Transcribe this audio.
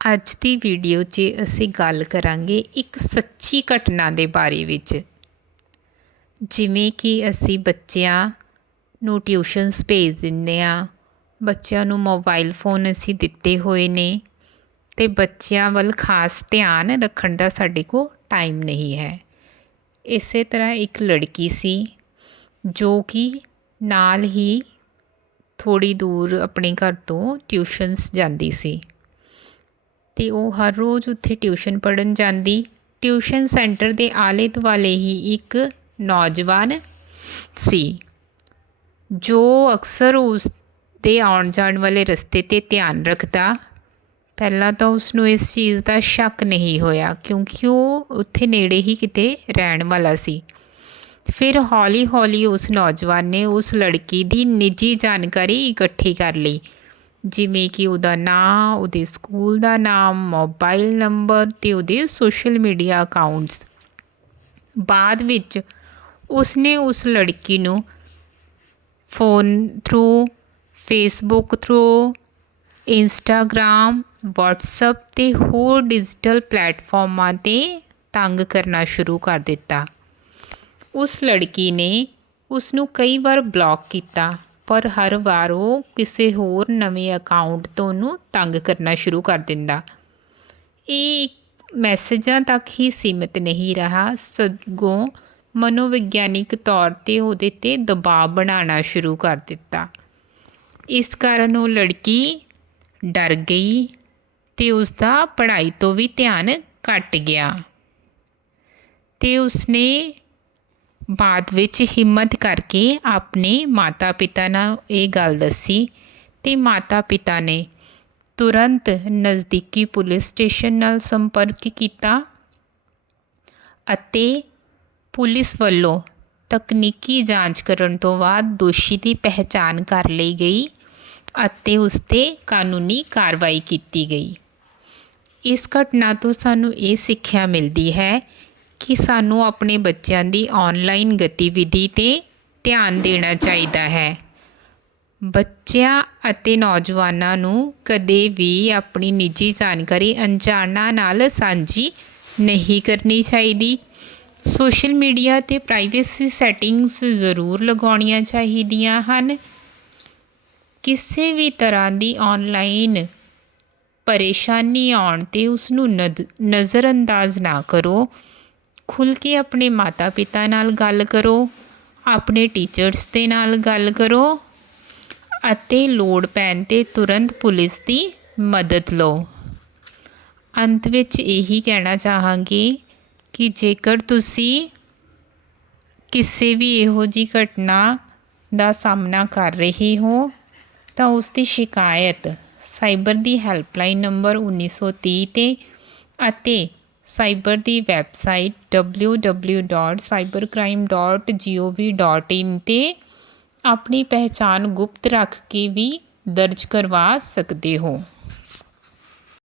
ਅੱਜ ਦੀ ਵੀਡੀਓ 'ਚ ਅਸੀਂ ਗੱਲ ਕਰਾਂਗੇ ਇੱਕ ਸੱਚੀ ਘਟਨਾ ਦੇ ਬਾਰੇ ਵਿੱਚ। ਜਿਵੇਂ ਕਿ ਅਸੀਂ ਬੱਚਿਆਂ ਨੂੰ ਟਿਊਸ਼ਨਸ ਭੇਜ ਦਿੰਦੇ ਆ ਬੱਚਿਆਂ ਨੂੰ ਮੋਬਾਈਲ ਫੋਨ ਅਸੀਂ ਦਿੱਤੇ ਹੋਏ ਨੇ ਤੇ ਬੱਚਿਆਂ ਵੱਲ ਖਾਸ ਧਿਆਨ ਰੱਖਣ ਦਾ ਸਾਡੇ ਕੋਲ ਟਾਈਮ ਨਹੀਂ ਹੈ। ਇਸੇ ਤਰ੍ਹਾਂ ਇੱਕ ਲੜਕੀ ਸੀ ਜੋ ਕਿ ਨਾਲ ਹੀ ਥੋੜੀ ਦੂਰ ਆਪਣੇ ਘਰ ਤੋਂ ਟਿਊਸ਼ਨਸ ਜਾਂਦੀ ਸੀ। ਤੇ ਉਹ ਹਰ ਰੋਜ਼ ਉੱਥੇ ਟਿਊਸ਼ਨ ਪੜਨ ਜਾਂਦੀ। ਟਿਊਸ਼ਨ ਸੈਂਟਰ ਦੇ ਆਲੇ ਦੁਆਲੇ ਹੀ ਇੱਕ ਨੌਜਵਾਨ ਸੀ, ਜੋ ਅਕਸਰ ਉਸ ਦੇ ਆਉਣ ਜਾਣ ਵਾਲੇ ਰਸਤੇ ਤੇ ਧਿਆਨ ਰੱਖਦਾ। ਪਹਿਲਾਂ ਤਾਂ ਉਸ ਨੂੰ ਇਸ ਚੀਜ਼ ਦਾ ਸ਼ੱਕ ਨਹੀਂ ਹੋਇਆ, ਕਿਉਂਕਿ ਉਹ ਉੱਥੇ ਨੇੜੇ ਹੀ ਕਿਤੇ ਰਹਿਣ ਵਾਲਾ ਸੀ। ਫਿਰ ਹੌਲੀ-ਹੌਲੀ ਉਸ ਨੌਜਵਾਨ ਨੇ ਉਸ ਲੜਕੀ ਦੀ ਨਿੱਜੀ ਜਾਣਕਾਰੀ ਇਕੱਠੀ ਕਰ ਲਈ। ਜਿਵੇਂ ਕਿ ਉਹਦਾ ਨਾਂ ਉਹਦੇ ਸਕੂਲ ਦਾ ਨਾਮ, ਮੋਬਾਈਲ ਨੰਬਰ ਤੇ ਉਹਦੇ ਸੋਸ਼ਲ ਮੀਡੀਆ ਅਕਾਊਂਟਸ। ਬਾਅਦ ਵਿੱਚ ਉਸਨੇ ਉਸ ਲੜਕੀ ਨੂੰ phone through, Facebook through, Instagram, WhatsApp ਤੇ ਹੋਰ ਡਿਜੀਟਲ ਪਲੇਟਫਾਰਮਾਂ ਤੇ ਤੰਗ ਕਰਨਾ ਸ਼ੁਰੂ ਕਰ ਦਿੱਤਾ। ਉਸ ਲੜਕੀ ਨੇ ਉਸ ਨੂੰ ਕਈ ਵਾਰ ਬਲੌਕ ਕੀਤਾ। ਪਰ ਹਰ ਵਾਰ ਉਹ ਕਿਸੇ ਹੋਰ ਨਵੇਂ ਅਕਾਊਂਟ ਤੋਂ ਉਹਨੂੰ ਤੰਗ ਕਰਨਾ ਸ਼ੁਰੂ ਕਰ ਦਿੰਦਾ। ਇਹ ਮੈਸੇਜਾਂ ਤੱਕ ਹੀ ਸੀਮਿਤ ਨਹੀਂ ਰਹਾ। ਸਗੋਂ ਮਨੋਵਿਗਿਆਨਿਕ ਤੌਰ ਤੇ ਉਹਦੇ ਤੇ ਦਬਾਅ ਬਣਾਉਣਾ ਸ਼ੁਰੂ ਕਰ ਦਿੱਤਾ। ਇਸ ਕਾਰਨ ਉਹ ਲੜਕੀ ਡਰ ਗਈ ਤੇ ਉਸ ਦਾ ਪੜ੍ਹਾਈ ਤੋਂ ਵੀ ਧਿਆਨ ਘਟ ਗਿਆ। ਤੇ ਉਸਨੇ ਬਾਅਦ ਵਿੱਚ ਹਿੰਮਤ ਕਰਕੇ ਆਪਣੇ ਮਾਤਾ-ਪਿਤਾ ਨਾਲ ਇਹ ਗੱਲ ਦੱਸੀ ਤੇ ਮਾਤਾ-ਪਿਤਾ ਨੇ ਤੁਰੰਤ ਨਜ਼ਦੀਕੀ ਪੁਲਿਸ ਸਟੇਸ਼ਨ ਨਾਲ ਸੰਪਰਕ ਕੀਤਾ ਅਤੇ ਪੁਲਿਸ ਵੱਲੋਂ ਤਕਨੀਕੀ ਜਾਂਚ ਕਰਨ ਤੋਂ ਬਾਅਦ ਦੋਸ਼ੀ ਦੀ ਪਹਿਚਾਣ ਕਰ ਲਈ ਗਈ ਅਤੇ ਉਸ ਤੇ ਕਾਨੂੰਨੀ ਕਾਰਵਾਈ ਕੀਤੀ ਗਈ। ਇਸ ਘਟਨਾ ਤੋਂ ਸਾਨੂੰ ਇਹ ਸਿੱਖਿਆ ਮਿਲਦੀ ਹੈ ਕਿ ਸਾਨੂੰ ਆਪਣੇ ਬੱਚਿਆਂ ਦੀ ਆਨਲਾਈਨ ਗਤੀਵਿਧੀ ਤੇ ਧਿਆਨ ਦੇਣਾ ਚਾਹੀਦਾ ਹੈ। ਬੱਚਿਆਂ ਅਤੇ ਨੌਜਵਾਨਾਂ ਨੂੰ ਕਦੇ ਵੀ ਆਪਣੀ ਨਿੱਜੀ ਜਾਣਕਾਰੀ ਅਣਜਾਣਾਂ ਨਾਲ ਸਾਂਝੀ ਨਹੀਂ ਕਰਨੀ ਚਾਹੀਦੀ। ਸੋਸ਼ਲ ਮੀਡੀਆ ਤੇ ਪ੍ਰਾਈਵੇਸੀ ਸੈਟਿੰਗਸ ਜ਼ਰੂਰ ਲਗਾਉਣੀਆਂ ਚਾਹੀਦੀਆਂ ਹਨ। ਕਿਸੇ ਵੀ ਤਰ੍ਹਾਂ ਦੀ ਆਨਲਾਈਨ ਪਰੇਸ਼ਾਨੀ ਆਉਣ ਤੇ ਉਸ ਨੂੰ ਨਜ਼ਰਅੰਦਾਜ਼ ਨਾ ਕਰੋ। ਖੁੱਲ ਕੇ ਆਪਣੇ ਮਾਤਾ-ਪਿਤਾ ਨਾਲ ਗੱਲ ਕਰੋ, ਆਪਣੇ ਟੀਚਰਸ ਦੇ ਨਾਲ ਗੱਲ ਕਰੋ ਅਤੇ ਲੋੜ ਪੈਣ ਤੇ ਤੁਰੰਤ ਪੁਲਿਸ ਦੀ ਮਦਦ ਲਓ। ਅੰਤ ਵਿੱਚ ਇਹੀ ਕਹਿਣਾ ਚਾਹਾਂਗੀ ਕਿ ਜੇਕਰ ਤੁਸੀਂ ਕਿਸੇ ਵੀ ਇਹੋ ਜੀ ਘਟਨਾ ਦਾ ਸਾਹਮਣਾ ਕਰ ਰਹੇ ਹੋ, ਤਾਂ ਉਸ ਦੀ ਸ਼ਿਕਾਇਤ ਸਾਈਬਰ ਦੀ ਹੈਲਪਲਾਈਨ ਨੰਬਰ 1930 ਤੇ ਅਤੇ ਸਾਈਬਰ ਦੀ ਵੈਬਸਾਈਟ www.cybercrime.gov.in ਤੇ ਆਪਣੀ ਪਹਿਚਾਨ ਗੁਪਤ ਰੱਖ ਕੇ ਵੀ ਦਰਜ ਕਰਵਾ ਸਕਦੇ ਹੋ।